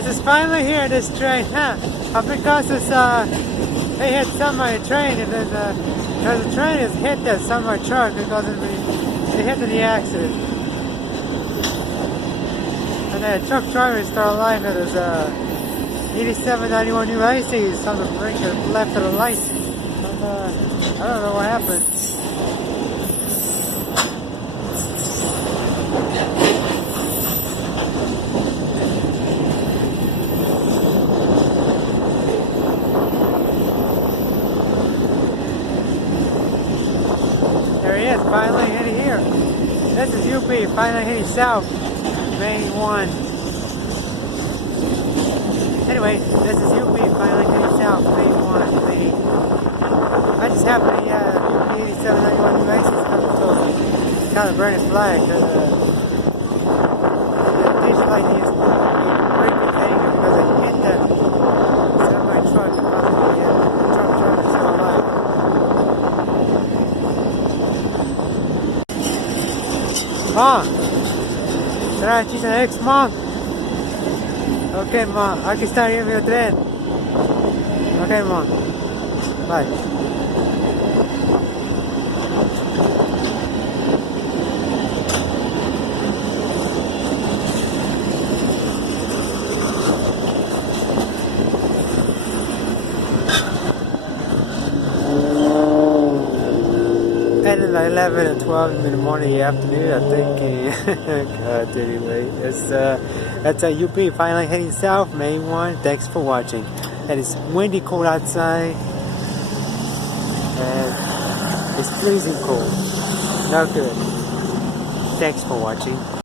This is finally here, this train, huh? Because it's, they hit semi train, and there's a train is hit that semi truck because it hit in the accident. And the truck driver is still alive, and there's 8791 new ACEs on the brink of left of the light. And, I don't know what happened. There he is, finally hitting here. This is UP, finally hitting south, main 1. Anyway, this is UP, finally hitting south, main 1. I just happened to, UP 8791 new ACEs coming to kind of burning flag. The ditch light is irritating because it hit that semi truck, and probably the truck driver is still alive. Ma, ¿será chiste de ex, ma? Ok, ma, aquí está el mi tren. Ok, ma, bye. At 11 and 12 in the morning, afternoon, I think. God, anyway, that's a UP finally heading south, main 1. Thanks for watching. And it's windy, cold outside, and it's freezing cold. Not good. Thanks for watching.